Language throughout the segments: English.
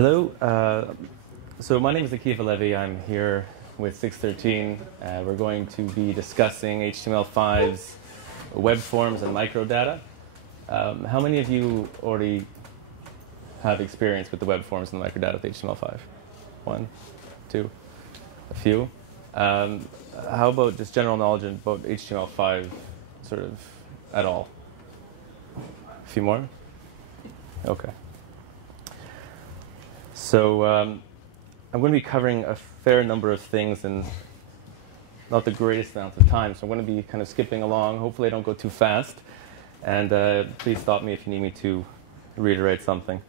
Hello. So my name is Akiva Levi. I'm here with 613. We're going to be discussing HTML5's web forms and microdata. How many of you already have experience with the web forms and the microdata of HTML5? One, two, a few. How about just general knowledge about HTML5 sort of at all? A few more? Okay. So I'm going to be covering a fair number of things in not the greatest amount of time, so I'm going to be kind of skipping along. Hopefully I don't go too fast, and please stop me if you need me to reiterate something.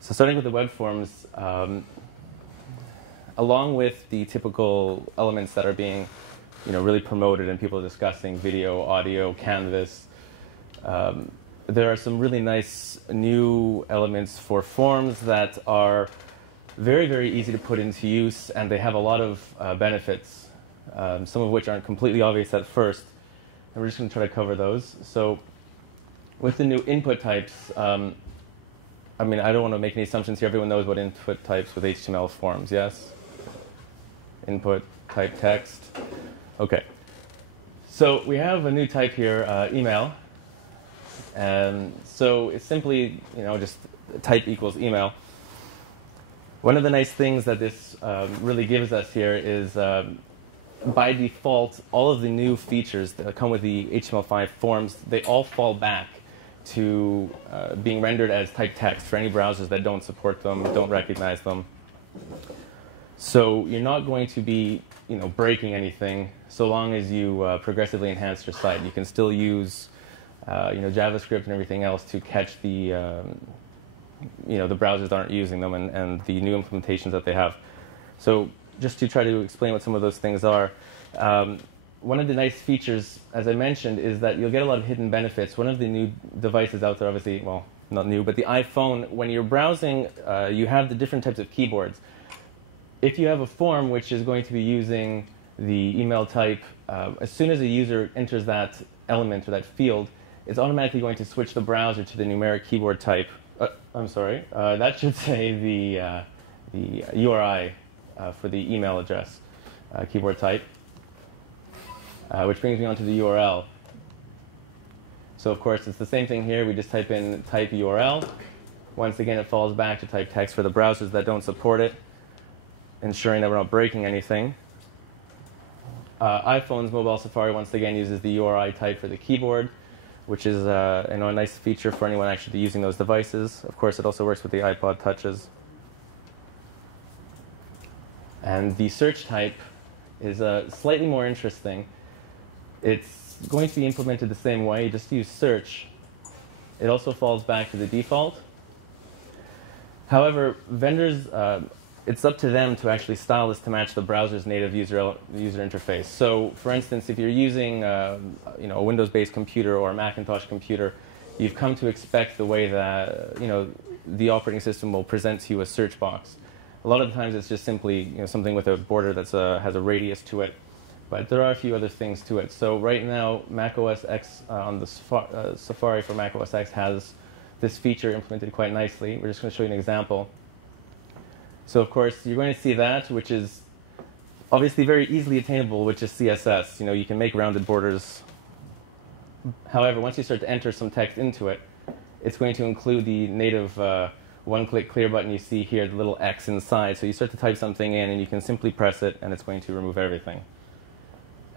So starting with the web forms, along with the typical elements that are being really promoted and people are discussing, video, audio, canvas, there are some really nice new elements for forms that are very, very easy to put into use, and they have a lot of benefits, some of which aren't completely obvious at first. And we're just going to try to cover those. So with the new input types, I don't want to make any assumptions here. Everyone knows what input types with HTML forms, yes? Input, type text. Okay. So we have a new type here, email. So it's simply, just type equals email. One of the nice things that this really gives us here is, by default, all of the new features that come with the HTML5 forms, they all fall back to being rendered as type text for any browsers that don't support them, don't recognize them. So you're not going to be, breaking anything so long as you progressively enhance your site. You can still use JavaScript and everything else to catch the browsers that aren't using them and the new implementations that they have. So just to try to explain what some of those things are, one of the nice features, as I mentioned, is that you'll get a lot of hidden benefits. One of the new devices out there, obviously, well, not new, but the iPhone, when you're browsing, you have the different types of keyboards. If you have a form which is going to be using the email type, as soon as a user enters that element or that field, it's automatically going to switch the browser to the numeric keyboard type. That should say the URI for the email address keyboard type, which brings me on to the URL. So of course it's the same thing here. We just type in type URL. Once again, it falls back to type text for the browsers that don't support it, ensuring that we're not breaking anything. iPhone's Mobile Safari once again uses the URI type for the keyboard, which is a nice feature for anyone actually using those devices. Of course, it also works with the iPod Touches. And the search type is slightly more interesting. It's going to be implemented the same way. Just use search. It also falls back to the default. However, vendors, it's up to them to actually style this to match the browser's native user interface. So, for instance, if you're using a Windows-based computer or a Macintosh computer, you've come to expect the way that the operating system will present to you a search box. A lot of the times, it's just simply something with a border that has a radius to it. But there are a few other things to it. So right now, Mac OS X on the Safari for Mac OS X has this feature implemented quite nicely. We're just going to show you an example. So of course, you're going to see that, which is obviously very easily attainable, which is CSS. You can make rounded borders. However, once you start to enter some text into it, it's going to include the native one-click clear button you see here, the little X inside. So you start to type something in, and you can simply press it, and it's going to remove everything.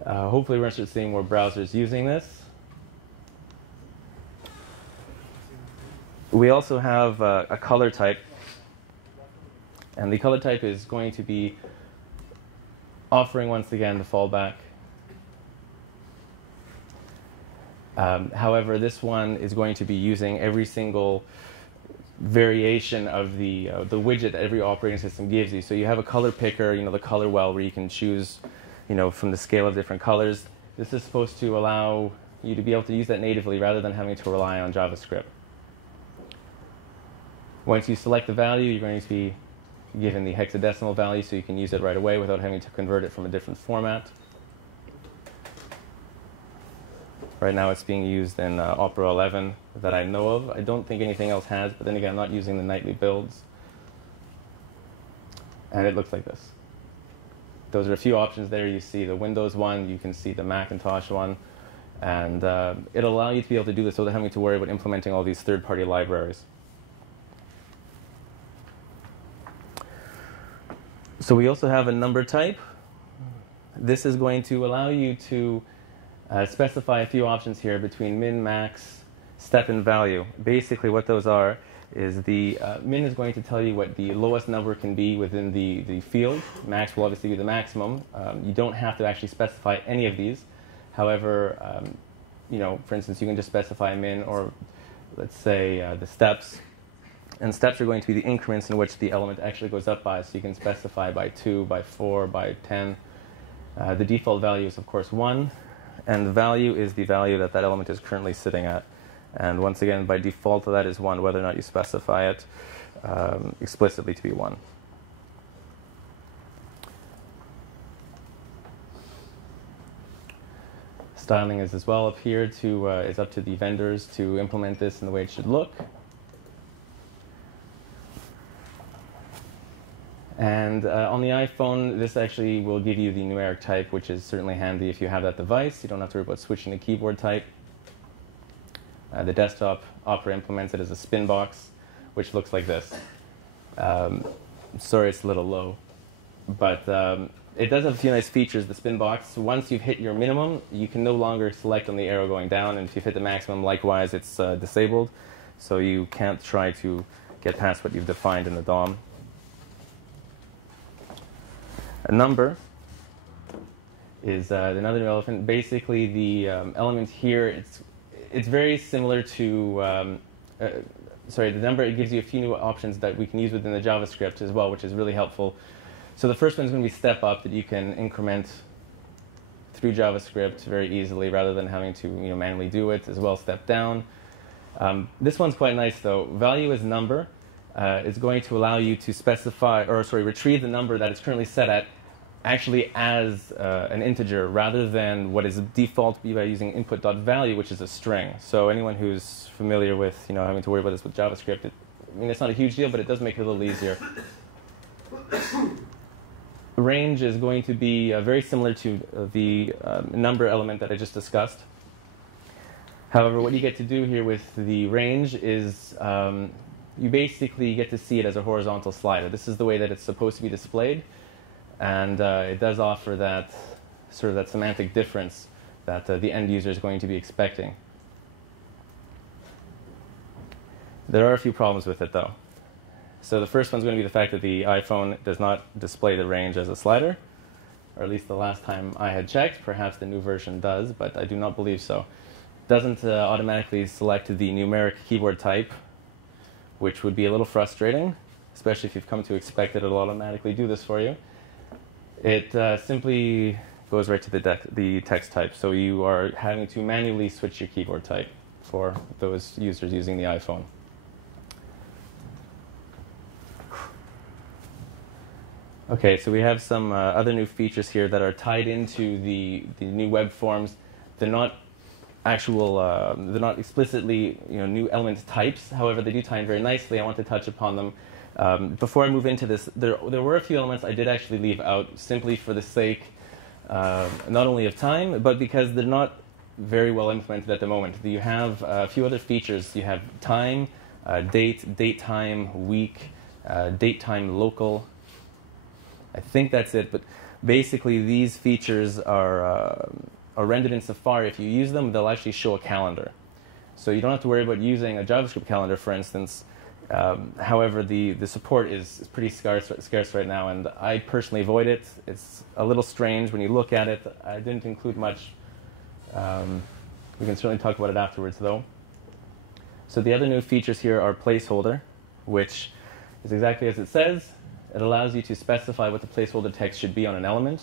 Hopefully, we're going to start seeing more browsers using this. We also have a color type. And the color type is going to be offering, once again, the fallback. However, this one is going to be using every single variation of the widget that every operating system gives you. So you have a color picker, the color well, where you can choose, from the scale of different colors. This is supposed to allow you to be able to use that natively rather than having to rely on JavaScript. Once you select the value, you're going to be given the hexadecimal value, so you can use it right away without having to convert it from a different format. Right now it's being used in Opera 11 that I know of. I don't think anything else has, but then again, I'm not using the nightly builds. and it looks like this. Those are a few options there. You see the Windows one, you can see the Macintosh one, and it'll allow you to be able to do this without having to worry about implementing all these third-party libraries. So we also have a number type. This is going to allow you to specify a few options here between min, max, step, and value. Basically what those are is the min is going to tell you what the lowest number can be within the field. Max will obviously be the maximum. You don't have to actually specify any of these. However, for instance, you can just specify min, or let's say the steps. And steps are going to be the increments in which the element actually goes up by. So you can specify by 2, by 4, by 10. The default value is, of course, 1. And the value is the value that that element is currently sitting at. And once again, by default, that is 1, whether or not you specify it explicitly to be 1. Styling is as well up here. Is up to the vendors to implement this in the way it should look. And on the iPhone, this actually will give you the numeric type, which is certainly handy if you have that device. You don't have to worry about switching to keyboard type. The desktop Opera implements it as a spin box, which looks like this. Sorry, it's a little low. But it does have a few nice features, the spin box. Once you've hit your minimum, you can no longer select on the arrow going down. And if you've hit the maximum, likewise, it's disabled. So you can't try to get past what you've defined in the DOM. A number is another new element. Basically, the element here, it's very similar to, the number, it gives you a few new options that we can use within the JavaScript as well, which is really helpful. So the first one is going to be step up, that you can increment through JavaScript very easily rather than having to manually do it, as well step down. This one's quite nice though. Value as number is going to allow you to specify, retrieve the number that is currently set at actually as an integer rather than what is default by using input.value, which is a string. So anyone who's familiar with having to worry about this with JavaScript, it's not a huge deal, but it does make it a little easier. Range is going to be very similar to the number element that I just discussed. However, what you get to do here with the range is you basically get to see it as a horizontal slider. This is the way that it's supposed to be displayed. And it does offer that that semantic difference that the end user is going to be expecting. There are a few problems with it, though. So the first one's going to be the fact that the iPhone does not display the range as a slider, or at least the last time I had checked. Perhaps the new version does, but I do not believe so. It doesn't automatically select the numeric keyboard type, which would be a little frustrating, especially if you've come to expect that it'll automatically do this for you. It simply goes right to the text type, so you are having to manually switch your keyboard type for those users using the iPhone. Okay, so we have some other new features here that are tied into the new web forms. They're not they're not explicitly new element types. However, they do tie in very nicely. I want to touch upon them. Before I move into this, there were a few elements I did actually leave out simply for the sake not only of time, but because they're not very well implemented at the moment. You have a few other features. You have time, date time, week, date time local. I think that's it, but basically these features are rendered in Safari. If you use them, they'll actually show a calendar. So you don't have to worry about using a JavaScript calendar, for instance. However, the support is pretty scarce right now, and I personally avoid it. It's a little strange when you look at it. I didn't include much. We can certainly talk about it afterwards, though. So the other new features here are Placeholder, which is exactly as it says. It allows you to specify what the placeholder text should be on an element.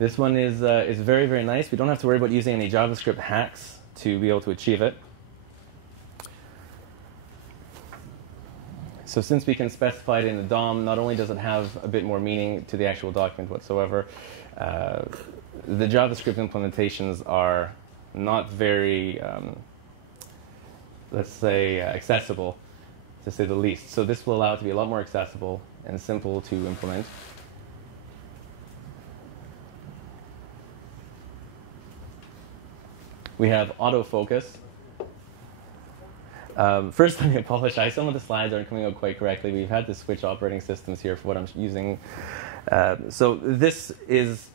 This one is very, very nice. We don't have to worry about using any JavaScript hacks to be able to achieve it. So since we can specify it in the DOM, not only does it have a bit more meaning to the actual document whatsoever, the JavaScript implementations are not very, let's say, accessible, to say the least. So this will allow it to be a lot more accessible. and simple to implement. We have autofocus. First, let me apologize. Some of the slides aren't coming out quite correctly. We've had to switch operating systems here for what I'm using. So this is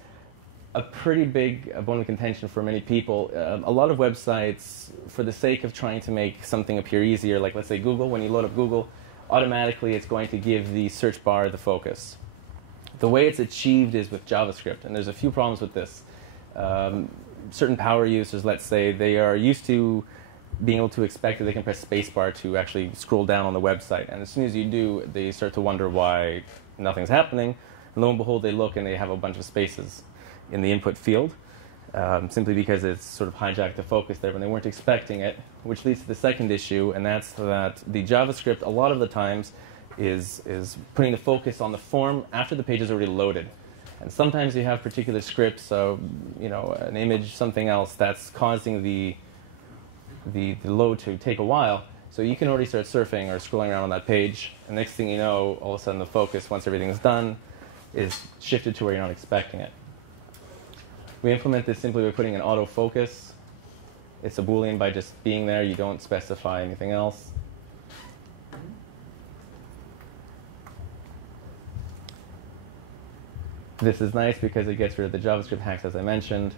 a pretty big bone of contention for many people. A lot of websites, for the sake of trying to make something appear easier, like let's say Google, when you load up Google, automatically it's going to give the search bar the focus. The way it's achieved is with JavaScript, and there's a few problems with this. Certain power users, let's say, they are used to being able to expect that they can press spacebar to actually scroll down on the website. And as soon as you do, they start to wonder why nothing's happening. And lo and behold, they look and they have a bunch of spaces in the input field, simply because it's sort of hijacked the focus there when they weren't expecting it, which leads to the second issue, and that's that the JavaScript, a lot of the times, is putting the focus on the form after the page is already loaded. And sometimes you have particular scripts, so an image, something else, that's causing the load to take a while. So you can already start surfing or scrolling around on that page, and next thing you know, all of a sudden the focus, once everything's done, is shifted to where you're not expecting it. We implement this simply by putting an autofocus. It's a Boolean by just being there. You don't specify anything else. This is nice because it gets rid of the JavaScript hacks, as I mentioned.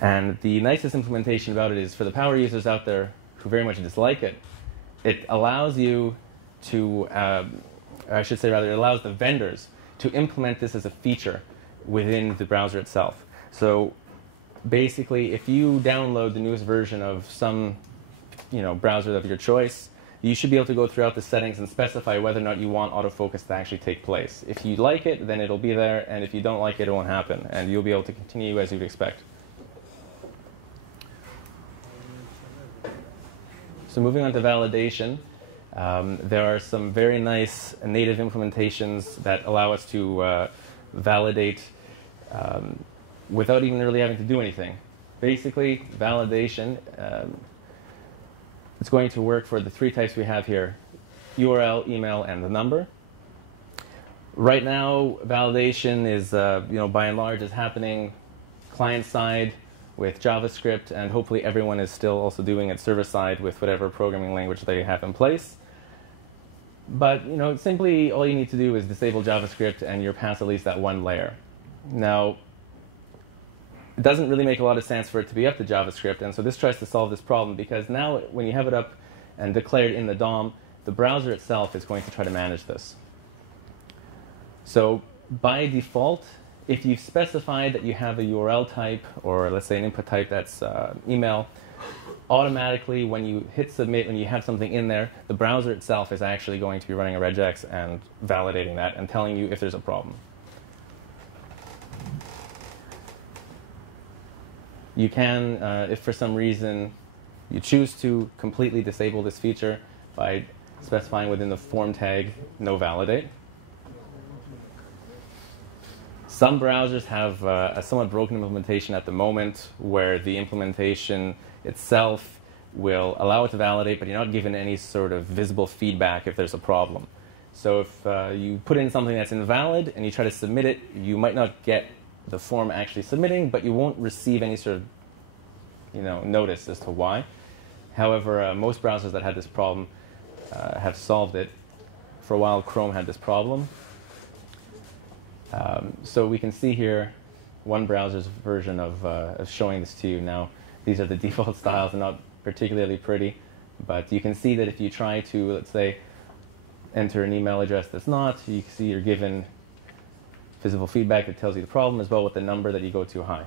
And the nicest implementation about it is for the power users out there who very much dislike it, it allows you to, I should say rather, it allows the vendors to implement this as a feature within the browser itself. So basically, if you download the newest version of some browser of your choice, you should be able to go throughout the settings and specify whether or not you want autofocus to actually take place. If you like it, then it'll be there, and if you don't like it, it won't happen, and you'll be able to continue as you'd expect. So moving on to validation, there are some very nice native implementations that allow us to validate without even really having to do anything. Basically, validation, it's going to work for the three types we have here: URL, email, and the number. Right now, validation is, by and large, is happening client-side with JavaScript, and hopefully everyone is still also doing it server-side with whatever programming language they have in place. But simply all you need to do is disable JavaScript, and you're past at least that one layer. Now, it doesn't really make a lot of sense for it to be up to JavaScript, and so this tries to solve this problem, because now when you have it up and declared in the DOM, the browser itself is going to try to manage this. So by default, if you've specified that you have a URL type, or let's say an input type that's email, automatically when you hit submit, when you have something in there, the browser itself is actually going to be running a regex and validating that and telling you if there's a problem. You can, if for some reason you choose to completely disable this feature by specifying within the form tag no validate. Some browsers have a somewhat broken implementation at the moment where the implementation itself will allow it to validate, but you're not given any sort of visible feedback if there's a problem. So if you put in something that's invalid and you try to submit it, you might not get the form actually submitting, but you won't receive any sort of notice as to why. However, most browsers that had this problem have solved it. For a while, Chrome had this problem. So we can see here one browser's version of showing this to you. Now, these are the default styles, and not particularly pretty, but you can see that if you try to, let's say, enter an email address that's not, you can see you're given visible feedback that tells you the problem, as well with the number that you go too high.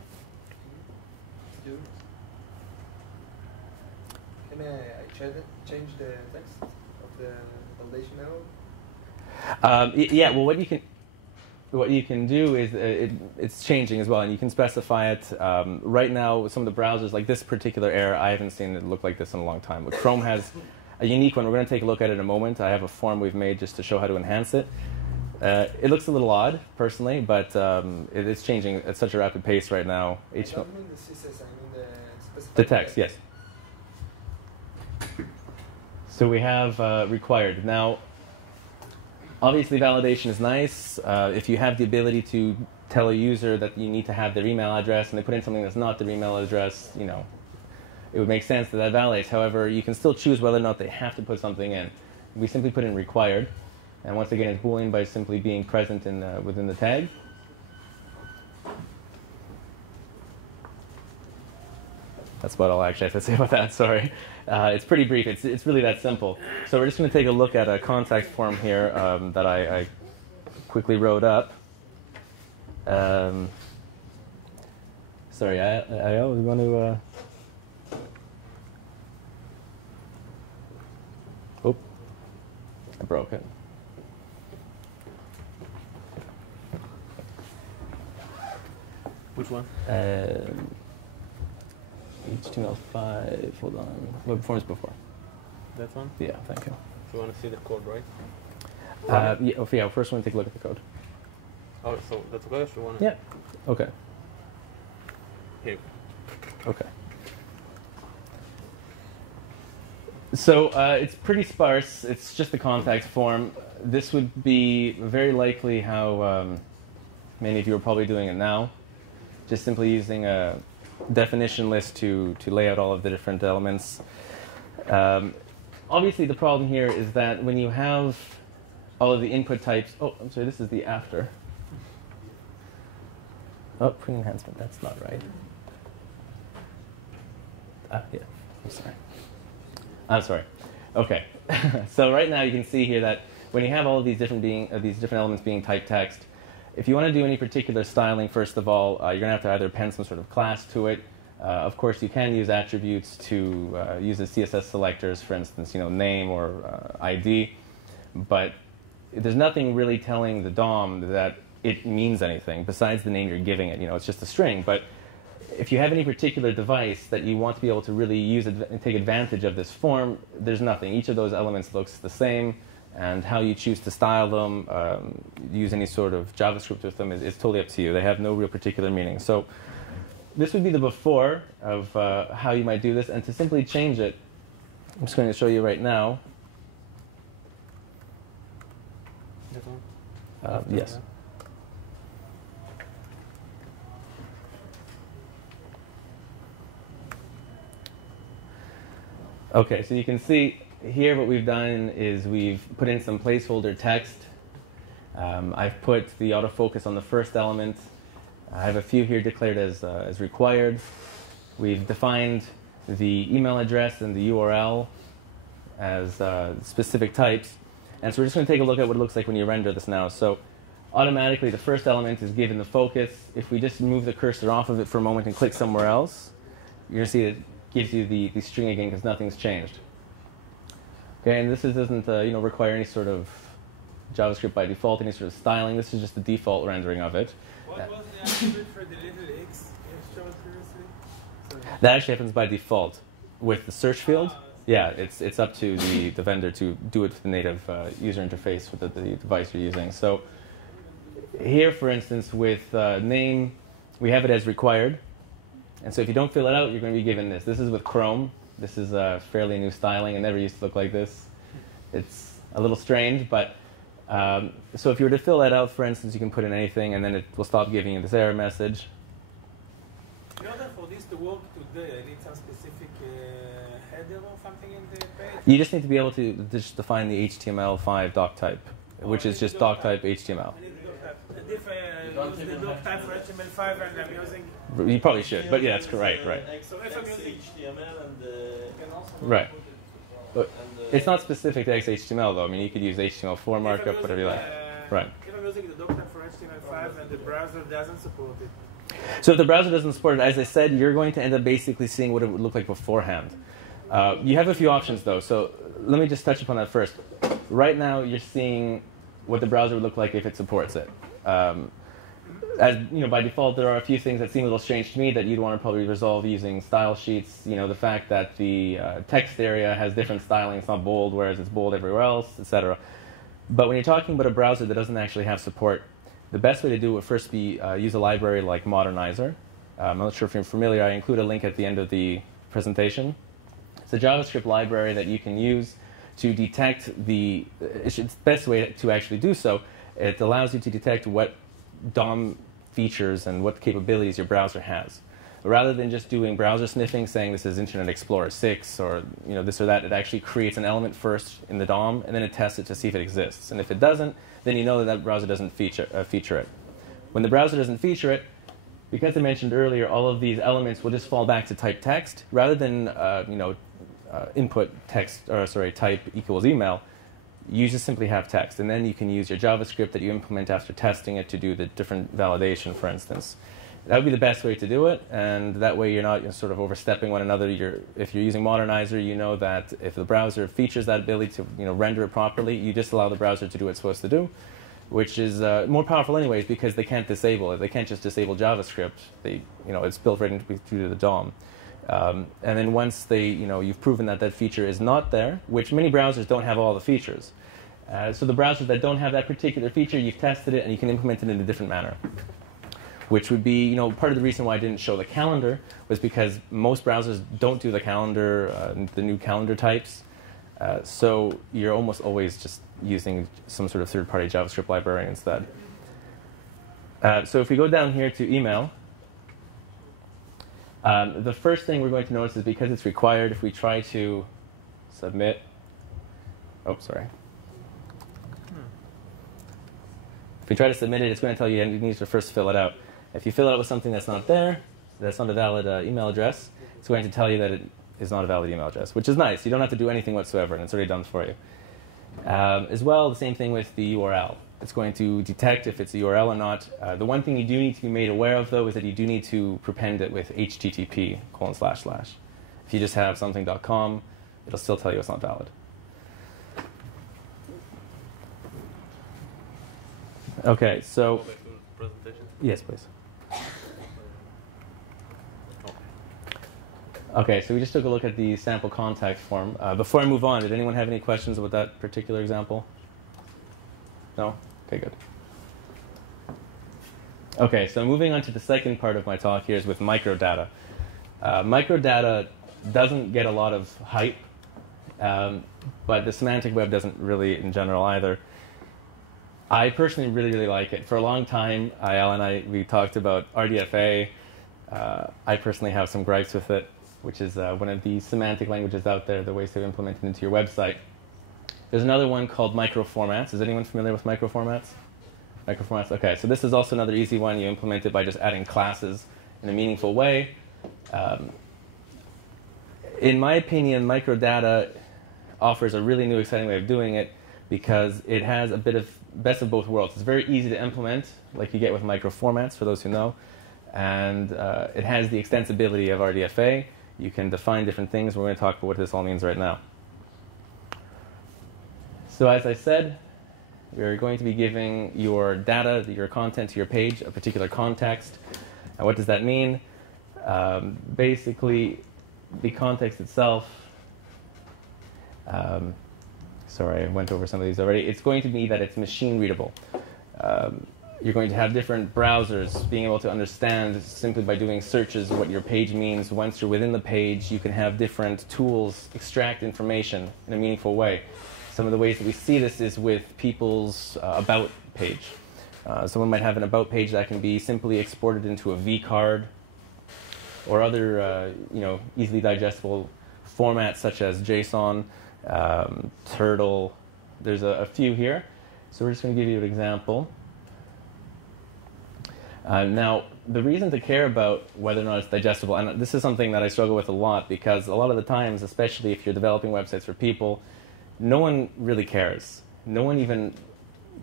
Can I change the text of the validation error? Yeah, well, what you can do is it's changing as well, and you can specify it. Right now, with some of the browsers, like this particular error, I haven't seen it look like this in a long time. But Chrome has a unique one. We're going to take a look at it in a moment. I have a form we've made just to show how to enhance it. It looks a little odd, personally, but it's changing at such a rapid pace right now. I don't mean the CSS, I mean the specified the text, yes. So we have required. Now, obviously validation is nice. If you have the ability to tell a user that you need to have their email address and they put in something that's not their email address, you know, it would make sense that that validates. However, you can still choose whether or not they have to put something in. We simply put in required. And once again, it's Boolean by simply being present in within the tag. That's about all I actually have to say about that, sorry. It's pretty brief. It's really that simple. So we're just going to take a look at a contact form here that I quickly wrote up. Sorry, I always want to... Oh, I broke it. Which one? HTML5, hold on. What forms before? That one? Yeah, thank you. You want to see the code, right? Yeah, first I want to take a look at the code. Oh, so that's okay if you want to... Yeah, okay. Here. Okay. So it's pretty sparse. It's just a contact form. This would be very likely how many of you are probably doing it now. Just simply using a definition list to lay out all of the different elements. Obviously, the problem here is that when you have all of the input types... Oh, I'm sorry, this is the after. Oh, pre-enhancement, that's not right. Yeah, I'm sorry. Okay, so right now you can see here that when you have all of these different elements being type text, if you want to do any particular styling, first of all, you're going to have to either append some sort of class to it. Of course, you can use attributes to use the CSS selectors, for instance, name or ID. But there's nothing really telling the DOM that it means anything besides the name you're giving it. It's just a string. But if you have any particular device that you want to be able to really use and take advantage of this form, there's nothing. Each of those elements looks the same. And how you choose to style them, use any sort of JavaScript with them is totally up to you. They have no real particular meaning. So this would be the before of how you might do this. And to simply change it, I'm just going to show you right now. Yes. Okay, so you can see here what we've done is we've put in some placeholder text. I've put the autofocus on the first element. I have a few here declared as required. We've defined the email address and the URL as specific types. And so we're just going to take a look at what it looks like when you render this now. So automatically the first element is given the focus. If we just move the cursor off of it for a moment and click somewhere else, you're going to see it gives you the string again because nothing's changed. Okay, and this doesn't require any sort of JavaScript by default, any sort of styling. This is just the default rendering of it. What was the attribute for the little x you showed previously? That actually happens by default with the search field. Yeah, it's up to the vendor to do it with the native user interface with the device you're using. So here, for instance, with name, we have it as required. And so if you don't fill it out, you're going to be given this. This is with Chrome. This is a fairly new styling. It never used to look like this. It's a little strange, but so if you were to fill that out, for instance, you can put in anything, and then it will stop giving you this error message. In order for this to work today, I need some specific header or something in the page? You just need to be able to just define the HTML5 doc type, which is just doc type HTML. I need the doc type. And if I use the doc type for HTML5 and I'm using... You probably should, but yeah, that's correct, right. So if I'm using... HTML and Right. But it's not specific to XHTML, though. I mean, you could use HTML4 markup, whatever you like. Right. If I'm using the doc type for HTML5 and the browser doesn't support it. So if the browser doesn't support it, as I said, you're going to end up basically seeing what it would look like beforehand. You have a few options, though. So let me just touch upon that first. Right now, you're seeing what the browser would look like if it supports it. As by default, there are a few things that seem a little strange to me that you'd want to probably resolve using style sheets. The fact that the text area has different styling. It's not bold, whereas it's bold everywhere else, etc. But when you're talking about a browser that doesn't actually have support, the best way to do it would first be use a library like Modernizer. I'm not sure if you're familiar. I include a link at the end of the presentation. It's a JavaScript library that you can use to detect it's the best way to actually do so. It allows you to detect what DOM features and what capabilities your browser has. Rather than just doing browser sniffing, saying this is Internet Explorer 6 or this or that, it actually creates an element first in the DOM, and then it tests it to see if it exists. And if it doesn't, then you know that that browser doesn't feature it. When the browser doesn't feature it, because I mentioned earlier, all of these elements will just fall back to type text. Rather than input text, or sorry, type equals email, you just simply have text. And then you can use your JavaScript that you implement after testing it to do the different validation, for instance. That would be the best way to do it, and that way you're not sort of overstepping one another. If you're using Modernizer, you know that if the browser features that ability to render it properly, you just allow the browser to do what it's supposed to do, which is more powerful anyways because they can't disable it. They can't just disable JavaScript. It's built right through the DOM. And then once you've proven that that feature is not there, which many browsers don't have all the features. So the browsers that don't have that particular feature, you've tested it and you can implement it in a different manner. Which would be, part of the reason why I didn't show the calendar was because most browsers don't do the calendar, the new calendar types. So you're almost always just using some sort of third-party JavaScript library instead. So if we go down here to email, the first thing we're going to notice is because it's required, if we try to submit, if we try to submit it, it's going to tell you you need to first fill it out. If you fill it out with something that's not there, that's not a valid email address, it's going to tell you that it is not a valid email address, which is nice. You don't have to do anything whatsoever, and it's already done for you. As well, the same thing with the URL. It's going to detect if it's a URL or not. The one thing you do need to be made aware of, though, is that you do need to prepend it with HTTP://. If you just have something.com, it'll still tell you it's not valid. Okay, so... Go back to the presentation. Yes, please. Okay, so we just took a look at the sample contact form. Before I move on, did anyone have any questions about that particular example? No? Okay, good. Okay, so moving on to the second part of my talk here is with microdata. Microdata doesn't get a lot of hype, but the semantic web doesn't really in general either. I personally really like it. For a long time, Al and we talked about RDFA. I personally have some gripes with it, which is one of the semantic languages out there, the ways to implement it into your website. There's another one called microformats. Is anyone familiar with microformats? Microformats, okay. So this is also another easy one. You implement it by just adding classes in a meaningful way. In my opinion, microdata offers a really new, exciting way of doing it because it has a bit of best of both worlds. It's very easy to implement, like you get with microformats, for those who know. And it has the extensibility of RDFA. You can define different things. We're going to talk about what this all means right now. So as I said, we're going to be giving your data, your content to your page, a particular context. And what does that mean? Basically, the context itself, sorry, I went over some of these already. It's going to be that it's machine readable. You're going to have different browsers being able to understand simply by doing searches what your page means. Once you're within the page, you can have different tools extract information in a meaningful way. Some of the ways that we see this is with people's about page. Someone might have an about page that can be simply exported into a vCard or other easily digestible formats such as JSON, Turtle. There's a few here. So we're just going to give you an example. Now, the reason to care about whether or not it's digestible, and this is something that I struggle with a lot because a lot of the times, especially if you're developing websites for people, no one really cares. No one even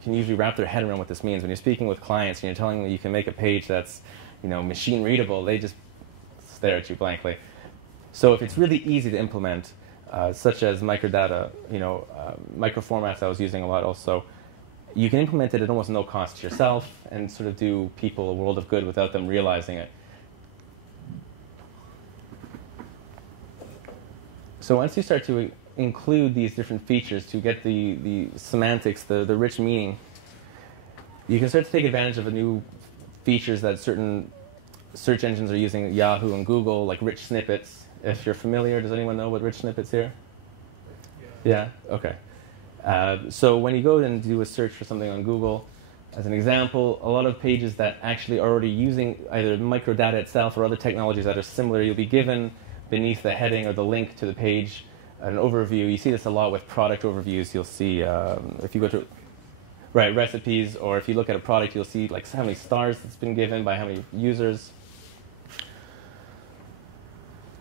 can usually wrap their head around what this means. When you're speaking with clients and you're telling them you can make a page that's machine readable, they just stare at you blankly. So if it's really easy to implement, such as microdata, microformats I was using a lot also, you can implement it at almost no cost to yourself and sort of do people a world of good without them realizing it. So once you start to include these different features to get the semantics, the rich meaning, you can start to take advantage of the new features that certain search engines are using, Yahoo and Google, like rich snippets. If you're familiar, does anyone know what rich snippets here? Yeah, okay. So when you go and do a search for something on Google, as an example, a lot of pages that actually are already using either microdata itself or other technologies that are similar, you'll be given beneath the heading or the link to the page an overview. You see this a lot with product overviews. You'll see, if you go to recipes, or if you look at a product, you'll see like how many stars it's been given by how many users.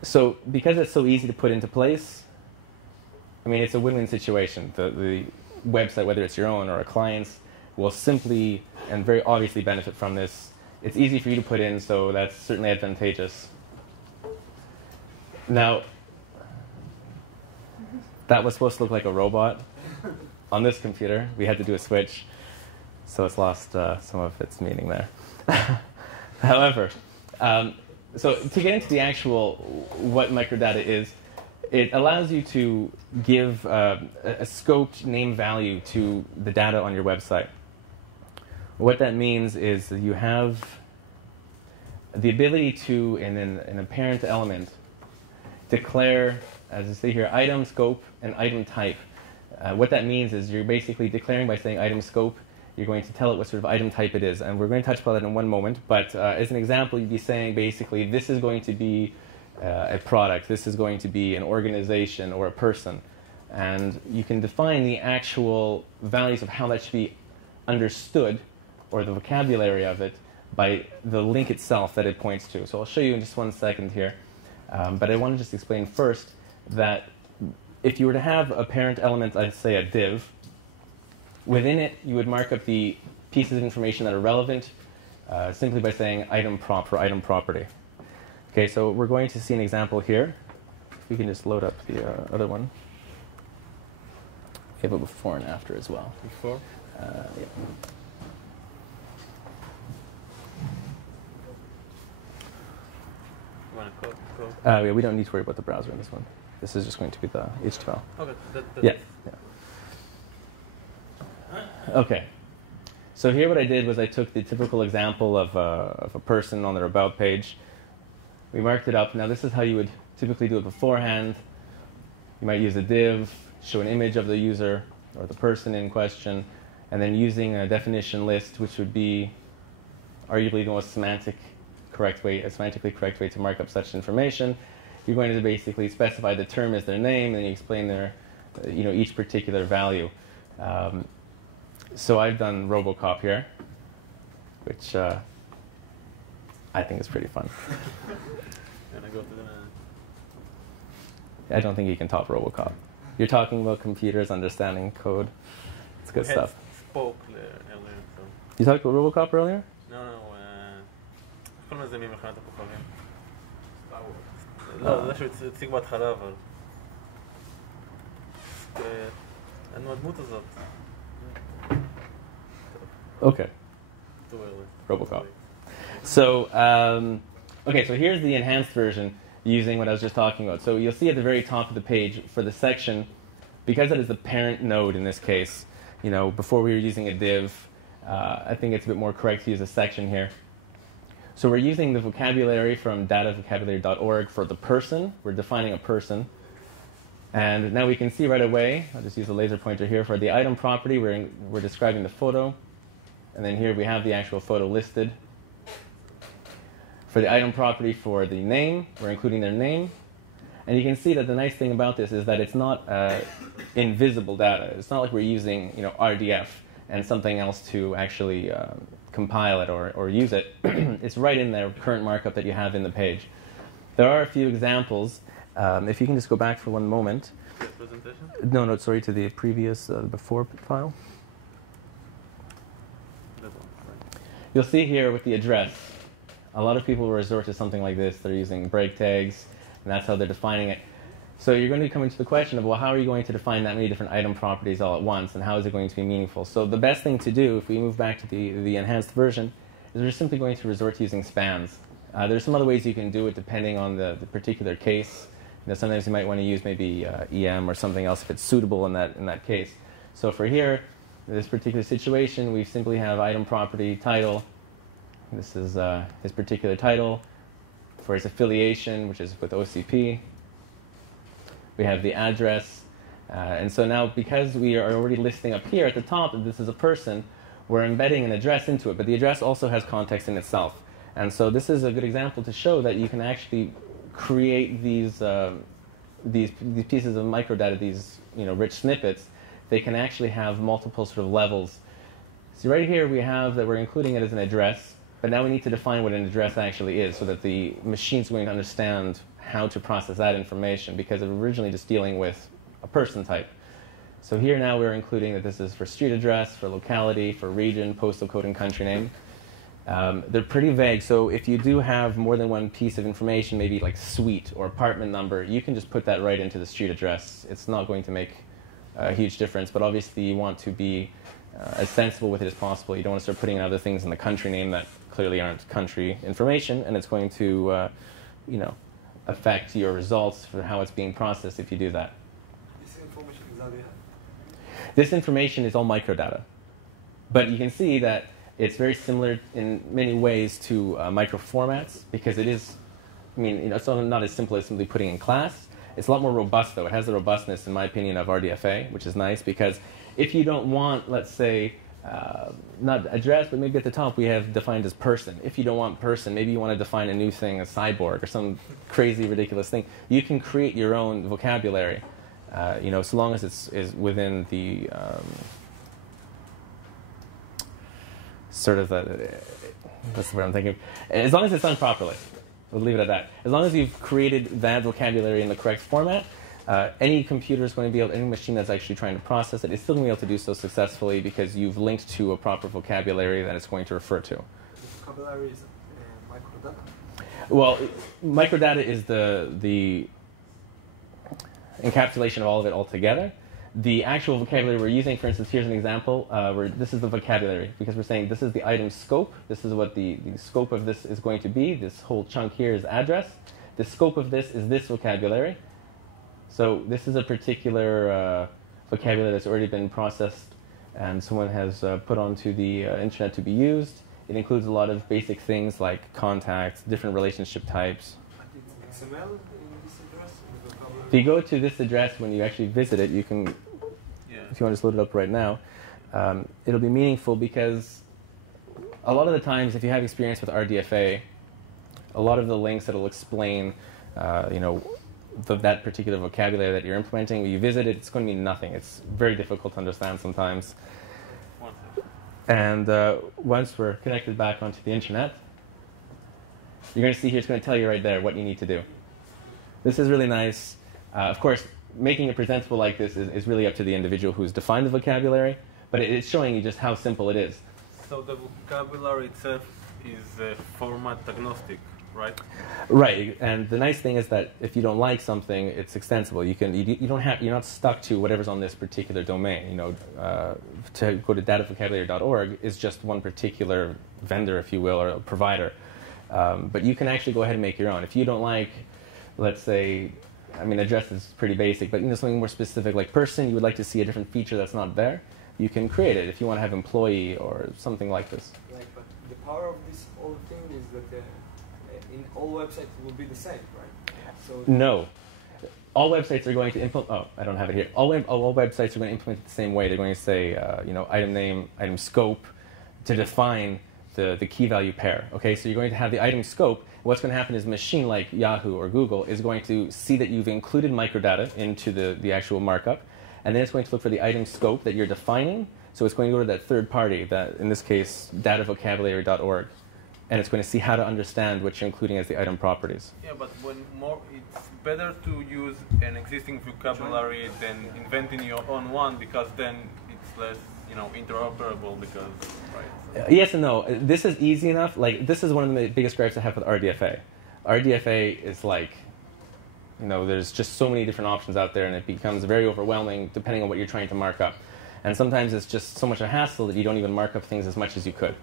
So because it's so easy to put into place, I mean, it's a win-win situation. The website, whether it's your own or a client's, will simply and very obviously benefit from this. It's easy for you to put in, so that's certainly advantageous. Now, that was supposed to look like a robot. On this computer, we had to do a switch, so it's lost some of its meaning there. However, so to get into the actual what microdata is, it allows you to give a scoped name value to the data on your website. What that means is that you have the ability to, in a parent element, declare, as I say here, item scope and item type. What that means is you're basically declaring by saying item scope, you're going to tell it what sort of item type it is. And we're going to touch upon that in one moment. But as an example, you'd be saying basically this is going to be a product, this is going to be an organization or a person. And you can define the actual values of how that should be understood, or the vocabulary of it, by the link itself that it points to. So I'll show you in just 1 second here. But I want to just explain first that if you were to have a parent element, let's say a div, within it you would mark up the pieces of information that are relevant simply by saying item prop or item property. Okay, so we're going to see an example here. We can just load up the other one. We have a before and after as well. Before? Yeah. Yeah, we don't need to worry about the browser in this one. This is just going to be the HTML. Okay. Yeah. Okay. So here what I did was I took the typical example of a person on their About page. We marked it up. Now this is how you would typically do it beforehand. You might use a div, show an image of the user or the person in question, and then using a definition list, which would be arguably the most semantically correct way to mark up such information. You're going to basically specify the term as their name, and you explain their, each particular value. So I've done Robocop here, which I think is pretty fun. I don't think you can top Robocop. You're talking about computers understanding code. It's good stuff. Spoke earlier. So. You talked about Robocop earlier? No. כל מיני ממלחמת הכוכבים. לא, זה שהוא הציג בהתחלה, אבל... לנו הדמות הזאת. Okay. Robocop. So, okay, so here's the enhanced version using what I was just talking about. So you'll see at the very top of the page for the section, because it is the parent node in this case, before we were using a div, I think it's a bit more correct to use a section here. So we're using the vocabulary from datavocabulary.org for the person. We're defining a person. And now we can see right away, I'll just use the laser pointer here, for the item property, we're describing the photo. And then here we have the actual photo listed. For the item property for the name, we're including their name. And you can see that the nice thing about this is that it's not invisible data. It's not like we're using RDF and something else to actually compile it or use it. It's right in their current markup that you have in the page. There are a few examples. If you can just go back for one moment. Presentation? No, sorry, to the previous before file. You'll see here with the address, a lot of people will resort to something like this. They're using break tags, and that's how they're defining it. So you're going to come into the question of, well, how are you going to define that many different item properties all at once, and how is it going to be meaningful? So the best thing to do, if we move back to the enhanced version, is we're simply going to resort to using spans. There's some other ways you can do it depending on the particular case. Sometimes you might want to use maybe EM or something else if it's suitable in that case. So for here, in this particular situation, we simply have item property title. This is his particular title. For his affiliation, which is with OCP. We have the address. And so now, because we are already listing up here at the top that this is a person, we're embedding an address into it, but the address also has context in itself. And so this is a good example to show that you can actually create these pieces of microdata, these rich snippets. They can actually have multiple sort of levels. So right here we have that we're including it as an address, but now we need to define what an address actually is so that the machine's going to understand how to process that information, because it was originally just dealing with a person type. So here now we're including that this is for street address, for locality, for region, postal code, and country name. They're pretty vague, so if you do have more than one piece of information, maybe like suite or apartment number, you can just put that right into the street address. It's not going to make a huge difference, but obviously you want to be as sensible with it as possible. You don't want to start putting in other things in the country name that clearly aren't country information, and it's going to affect your results for how it's being processed if you do that. This information is already. This information is all microdata, but you can see that it's very similar in many ways to microformats, because it is, it's not as simple as simply putting in class. It's a lot more robust, though. It has the robustness, in my opinion, of RDFA, which is nice, because if you don't want, let's say, not address, but maybe at the top we have defined as person. If you don't want person, maybe you want to define a new thing, a cyborg, or some crazy, ridiculous thing. You can create your own vocabulary, so long as it's within the that's the word I'm thinking of. As long as it's done properly. We'll leave it at that. As long as you've created that vocabulary in the correct format, any computer is going to be able, any machine that's actually trying to process it is still going to be able to do so successfully, because you've linked to a proper vocabulary that it's going to refer to. The vocabulary is microdata? Well, microdata is the encapsulation of all of it all together. The actual vocabulary we're using, for instance, here's an example where this is the vocabulary, because we're saying this is the item scope. This is what the scope of this is going to be. This whole chunk here is address. The scope of this is this vocabulary. So this is a particular vocabulary that's already been processed and someone has put onto the internet to be used. It includes a lot of basic things like contacts, different relationship types. XML in this address? In the vocabulary? If you go to this address, when you actually visit it, you can, if you want to just load it up right now, it'll be meaningful, because a lot of the times, if you have experience with RDFA, a lot of the links that will explain, that particular vocabulary that you're implementing, when you visit it, it's going to mean nothing. It's very difficult to understand sometimes. And once we're connected back onto the internet, you're going to see here, it's going to tell you right there what you need to do. This is really nice. Of course, making it presentable like this is really up to the individual who's defined the vocabulary, but it's showing you just how simple it is. So the vocabulary itself is format agnostic, right? Right, and the nice thing is that if you don't like something, it's extensible. You're not stuck to whatever's on this particular domain. To go to datavocabulary.org is just one particular vendor, if you will, or a provider. But you can actually go ahead and make your own. If you don't like, let's say, address is pretty basic, but something more specific like person, you would like to see a different feature that's not there, you can create it. If you want to have employee or something like this. But the power of this whole thing is that in all websites it will be the same, right? So no. All websites are going to implement. Oh, I don't have it here. All websites are going to implement it the same way. They're going to say, item name, item scope, to define the key value pair. Okay, so you're going to have the item scope. What's going to happen is a machine like Yahoo or Google is going to see that you've included microdata into the actual markup, and then it's going to look for the item scope that you're defining. So it's going to go to that third party, that in this case, datavocabulary.org. And it's going to see how to understand what you're including as the item properties. Yeah, but it's better to use an existing vocabulary than inventing your own one, because then it's less, interoperable. Because right. Yes and no. This is easy enough. Like, this is one of the biggest gripes I have with RDFA. RDFA is like, there's just so many different options out there, and it becomes very overwhelming depending on what you're trying to mark up. And sometimes it's just so much a hassle that you don't even mark up things as much as you could.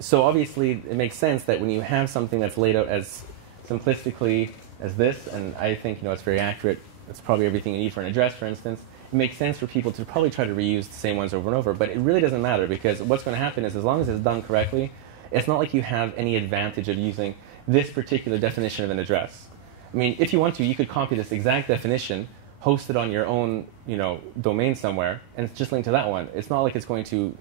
So obviously, it makes sense that when you have something that's laid out as simplistically as this, and I think it's very accurate, it's probably everything you need for an address, for instance, it makes sense for people to probably try to reuse the same ones over and over, but it really doesn't matter, because what's going to happen is, as long as it's done correctly, it's not like you have any advantage of using this particular definition of an address. If you want to, you could copy this exact definition, host it on your own, domain somewhere, and it's just linked to that one. It's not like it's going to,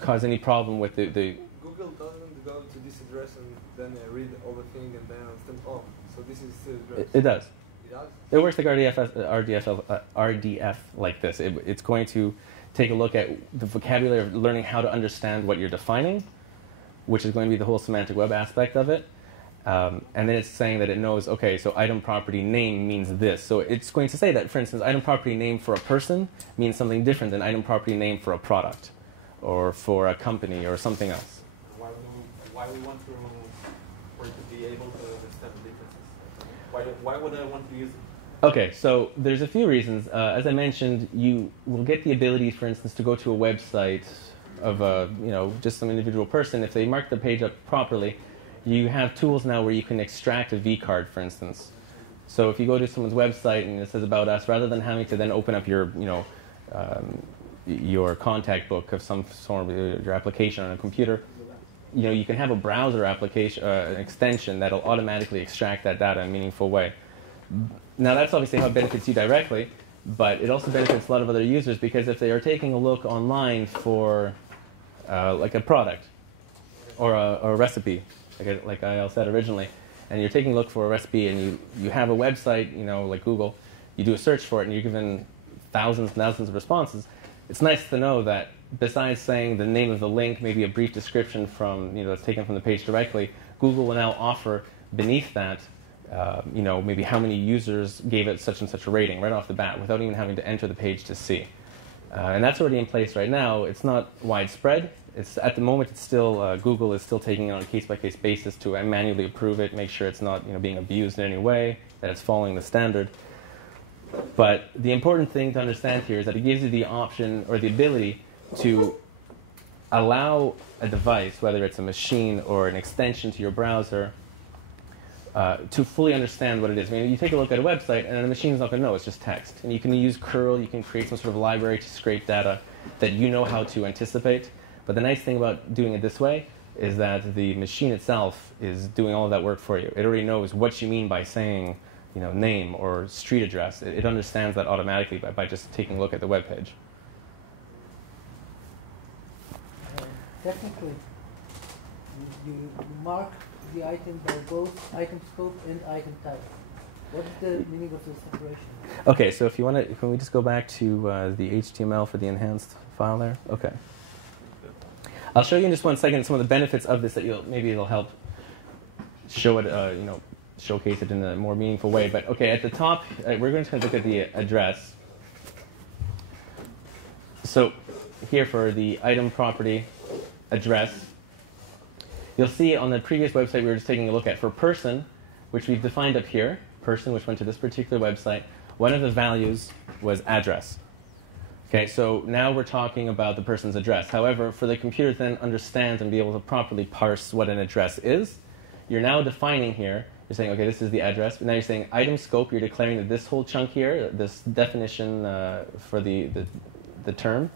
cause any problem with the Google doesn't go to this address and then read all the thing and then understand, oh, so this is the address. It does. It does? It works like RDF like this. It's going to take a look at the vocabulary of learning how to understand what you're defining, which is going to be the whole semantic web aspect of it. And then it's saying that it knows, okay, so item property name means this. So it's going to say that, for instance, item property name for a person means something different than item property name for a product or for a company or something else. Why we want for it to be able to understand the differences? Why would I want to use it? Okay, so there's a few reasons. As I mentioned, you will get the ability, for instance, to go to a website of just some individual person. If they mark the page up properly, you have tools now where you can extract a V-card, for instance. So if you go to someone's website and it says about us, rather than having to then open up your contact book of some sort of your application on a computer, you can have a browser application, an extension that'll automatically extract that data in a meaningful way. Now that's obviously how it benefits you directly, but it also benefits a lot of other users, because if they are taking a look online for like a product or a recipe, like I said originally, and you're taking a look for a recipe and you have a website, like Google, you do a search for it and you're given thousands and thousands of responses, it's nice to know that besides saying the name of the link, maybe a brief description from, that's taken from the page directly, Google will now offer beneath that, maybe how many users gave it such and such a rating right off the bat without even having to enter the page to see. And that's already in place right now. It's not widespread. At the moment, it's still Google is still taking it on a case-by-case basis to manually approve it, make sure it's not being abused in any way, that it's following the standard. But the important thing to understand here is that it gives you the option or the ability to allow a device, whether it's a machine or an extension to your browser, to fully understand what it is. I mean, you take a look at a website, and the machine's not going to know. It's just text. And you can use curl. You can create some sort of library to scrape data that you know how to anticipate. But the nice thing about doing it this way is that the machine itself is doing all of that work for you. It already knows what you mean by saying, name or street address. It understands that automatically by just taking a look at the web page. Technically, you mark the item by both item scope and item type. What's the meaning of this separation? Okay, so if you want to, can we just go back to the HTML for the enhanced file there? Okay. I'll show you in just one second some of the benefits of this that maybe it'll help show it, showcase it in a more meaningful way. But okay, at the top, we're going to look at the address. So here for the item property address, you'll see on the previous website we were just taking a look at for person, which we've defined up here, person, which went to this particular website, one of the values was address. Okay, so now we're talking about the person's address. However, for the computer to then understand and be able to properly parse what an address is, you're now defining here, you're saying, okay, this is the address, but now you're saying item scope, you're declaring that this whole chunk here, this definition for the term,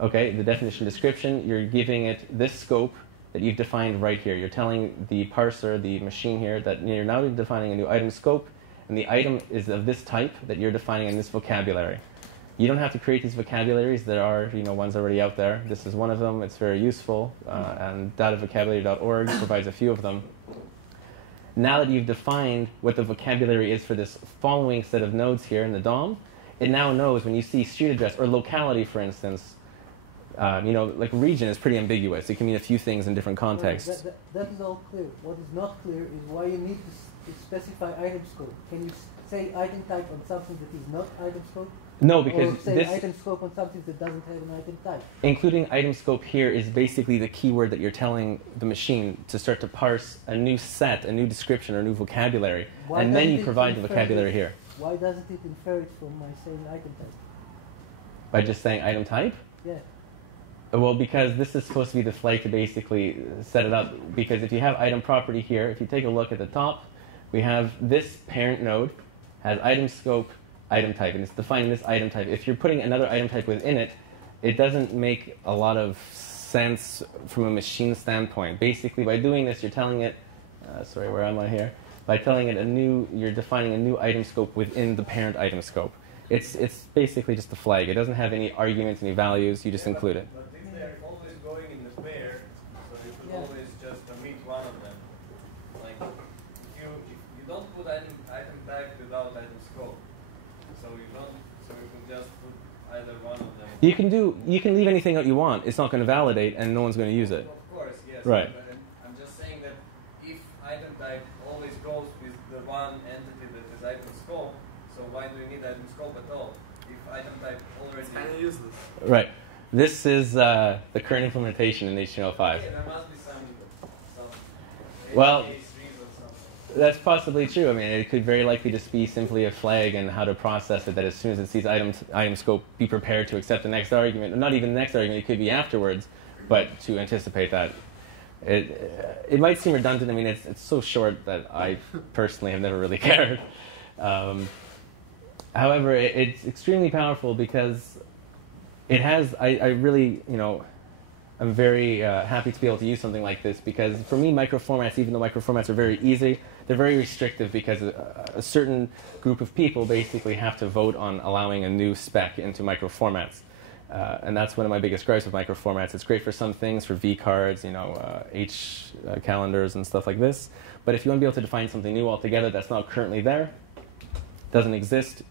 okay, the definition description, you're giving it this scope that you've defined right here. You're telling the parser, the machine here, that you're now defining a new item scope, and the item is of this type that you're defining in this vocabulary. You don't have to create these vocabularies. There are, ones already out there. This is one of them. It's very useful, and datavocabulary.org provides a few of them. Now that you've defined what the vocabulary is for this following set of nodes here in the DOM, it now knows when you see street address or locality, for instance, like region is pretty ambiguous. It can mean a few things in different contexts. That is all clear. What is not clear is why you need to specify item scope. Can you say item type on something that is not item scope? No, because or say this item scope on something that doesn't have an item type. Including item scope here is basically the keyword that you're telling the machine to start to parse a new set, a new description, or a new vocabulary, and then you provide the vocabulary here. Why doesn't it infer it from my saying item type? By just saying item type? Yeah. Well, because this is supposed to be the flag to basically set it up. Because if you have item property here, if you take a look at the top, we have this parent node has item scope, item type, and it's defining this item type. If you're putting another item type within it, it doesn't make a lot of sense from a machine standpoint. Basically, by doing this, you're telling it, sorry, where am I here? by telling it you're defining a new item scope within the parent item scope. It's basically just a flag. It doesn't have any arguments, any values. You just include it. But if they're always going in the pair, so you could always just omit one of them. Like if you don't put item tag without item scope, so you could just put either one of them. You can leave anything that you want. It's not going to validate, and no one's going to use it. Of course, yes. Right. But I'm just saying that if item type always goes with the one entity that is item scope, so why do you need item scope at all? If item type already... Kind of useless. Right. This is the current implementation in HTML5. Yeah, there must be some Well, case reason, something. that's possibly true. I mean, it could very likely just be simply a flag and how to process it, that as soon as it sees item scope, be prepared to accept the next argument. Or not even the next argument, it could be afterwards, but to anticipate that. It might seem redundant. I mean, it's so short that I personally have never really cared. However, it's extremely powerful because it has, I really, I'm very happy to be able to use something like this, because for me, microformats, even though microformats are very easy, they're very restrictive because a certain group of people basically have to vote on allowing a new spec into microformats. And that's one of my biggest gripes with microformats. It's great for some things, for V cards, H calendars and stuff like this. But if you want to be able to define something new altogether that's not currently there, doesn't exist,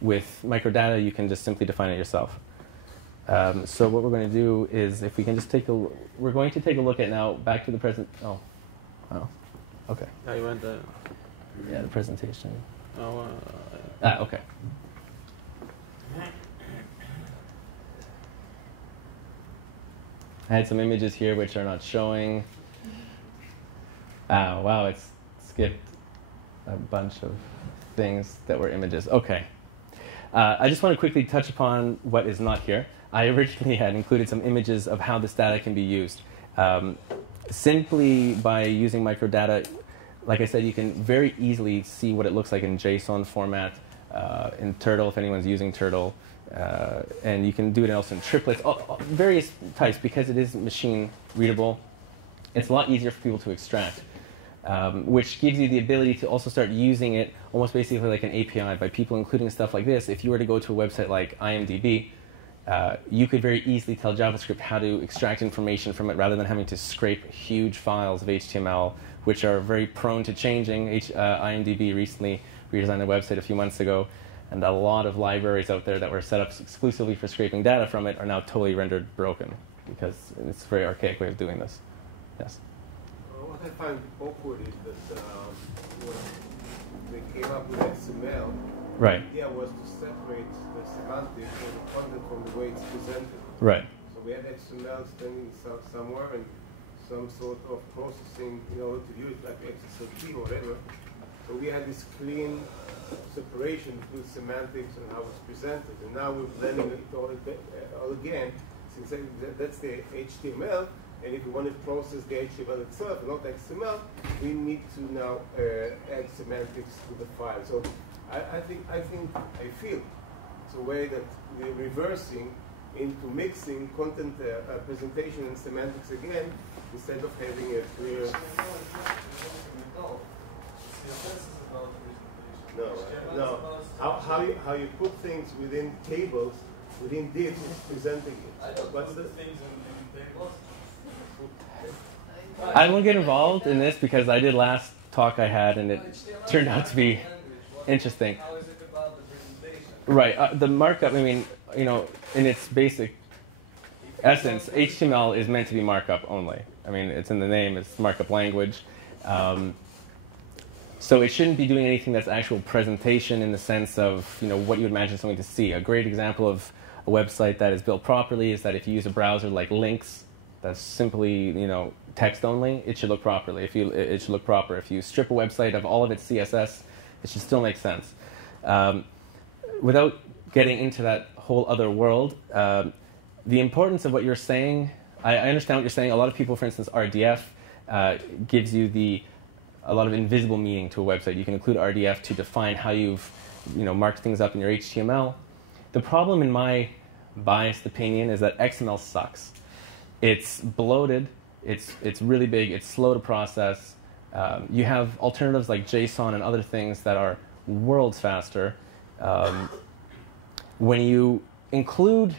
with microdata, you can just simply define it yourself. So what we're going to do is, if we can just we're going to take a look at now, back to the present, oh, okay. I went the presentation. Oh, Okay. I had some images here which are not showing. Wow, it's skipped a bunch of things that were images. Okay. I just want to quickly touch upon what is not here. I originally had included some images of how this data can be used. Simply by using microdata, like I said, you can very easily see what it looks like in JSON format, in Turtle, if anyone's using Turtle, and you can do it also in triplets, various types, because it is machine readable. It's a lot easier for people to extract. Which gives you the ability to also start using it almost basically like an API by people including stuff like this. If you were to go to a website like IMDb, you could very easily tell JavaScript how to extract information from it rather than having to scrape huge files of HTML, which are very prone to changing. IMDb recently redesigned their website a few months ago, and a lot of libraries out there that were set up exclusively for scraping data from it are now totally rendered broken, because it's a very archaic way of doing this. Yes? What I find awkward is that when they came up with XML, Right. the idea was to separate the semantics or the content from the way it's presented. Right. So we had XML standing somewhere and some sort of processing in order to view it, like XSLT or whatever. So we had this clean separation between semantics and how it's presented. And now we're blending it all again, since that's the HTML. And if we want to process the HTML itself, not XML, we need to now add semantics to the file. So I feel it's a way that we're reversing into mixing content presentation and semantics again, instead of having a clear. No. How you put things within tables, within divs, is presenting it. What's the things in tables? I won't get involved in this because I did last talk I had and it turned out to be interesting. How is it about the presentation? Right. The markup, I mean, in its basic essence, HTML is meant to be markup only. I mean, it's in the name, it's markup language. So it shouldn't be doing anything that's actual presentation in the sense of, what you would imagine someone to see. A great example of a website that is built properly is that if you use a browser like Lynx, that's simply, text only, it should look properly. It should look proper. If you strip a website of all of its CSS, it should still make sense. Without getting into that whole other world, the importance of what you're saying, I understand what you're saying. A lot of people, for instance, RDF gives you a lot of invisible meaning to a website. You can include RDF to define how you've marked things up in your HTML. The problem, in my biased opinion, is that XML sucks. It's bloated, it's really big, it's slow to process, You have alternatives like JSON and other things that are worlds faster. When you include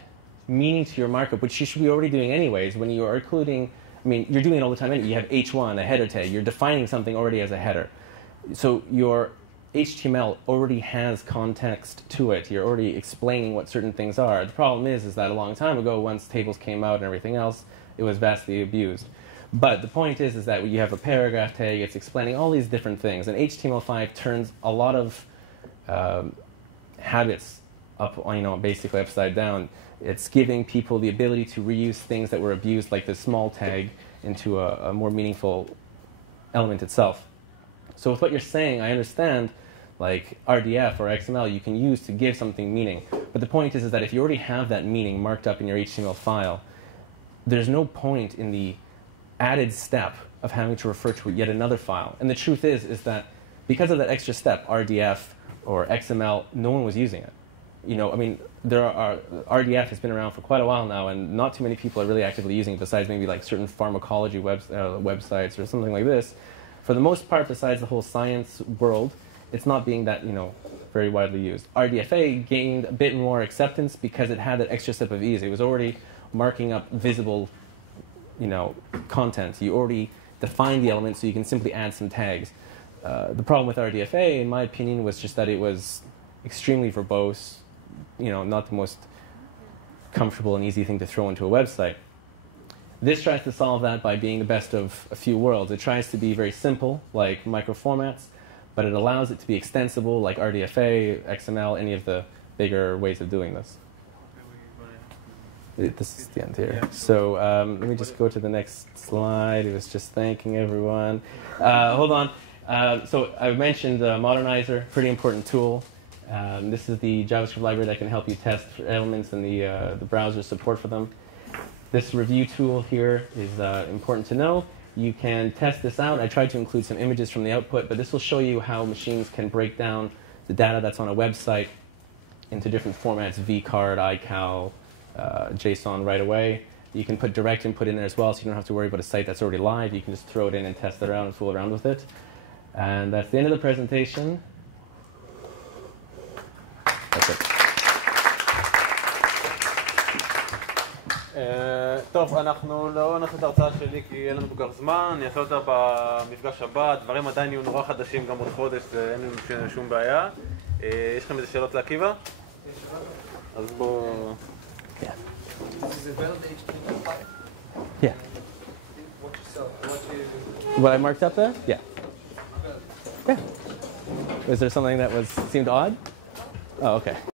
meaning to your markup, which you should be already doing anyways, when you are including, I mean, you're doing it all the time anyway. You have h1, a header tag. You're defining something already as a header. So your HTML already has context to it. You're already explaining what certain things are. The problem is that a long time ago, once tables came out and everything else, it was vastly abused. But the point is that you have a paragraph tag. It's explaining all these different things. And HTML5 turns a lot of habits up, basically upside down. It's giving people the ability to reuse things that were abused, like the small tag, into a more meaningful element itself. So with what you're saying, I understand, like RDF or XML, you can use to give something meaning. But the point is that if you already have that meaning marked up in your HTML file, there's no point in the added step of having to refer to yet another file. And the truth is that because of that extra step, RDF or XML, no one was using it. RDF has been around for quite a while now, and not too many people are really actively using it, besides maybe like certain pharmacology websites or something like this. For the most part, besides the whole science world, it's not being that, very widely used. RDFA gained a bit more acceptance because it had that extra step of ease. It was already marking up visible, content. You already defined the element, so you can simply add some tags. The problem with RDFA, in my opinion, was just that it was extremely verbose, not the most comfortable and easy thing to throw into a website. This tries to solve that by being the best of a few worlds. It tries to be very simple, like microformats, but it allows it to be extensible, like RDFA, XML, any of the bigger ways of doing this. This is the end here. Yeah. So let me just go to the next slide. It was just thanking everyone. Hold on. So I've mentioned Modernizer, pretty important tool. This is the JavaScript library that can help you test for elements and the browser's support for them. This review tool here is important to know. You can test this out. I tried to include some images from the output, but this will show you how machines can break down the data that's on a website into different formats, vCard, iCal, JSON right away. You can put direct input in there as well, so you don't have to worry about a site that's already live. You can just throw it in and test it around and fool around with it. And that's the end of the presentation. That's it. טוב, אנחנו לא נעשה את ההרצאה שלי כי אין לנו כל כך זמן, אני אעשה אותה במפגש הבא, דברים עדיין יהיו נורא חדשים גם עוד חודש, אין לנו שום בעיה. יש לכם איזה שאלות לעקיבא? אז בואו... Yeah. What I marked up there? Yeah. Yeah. Was there something that seemed odd? Oh, okay.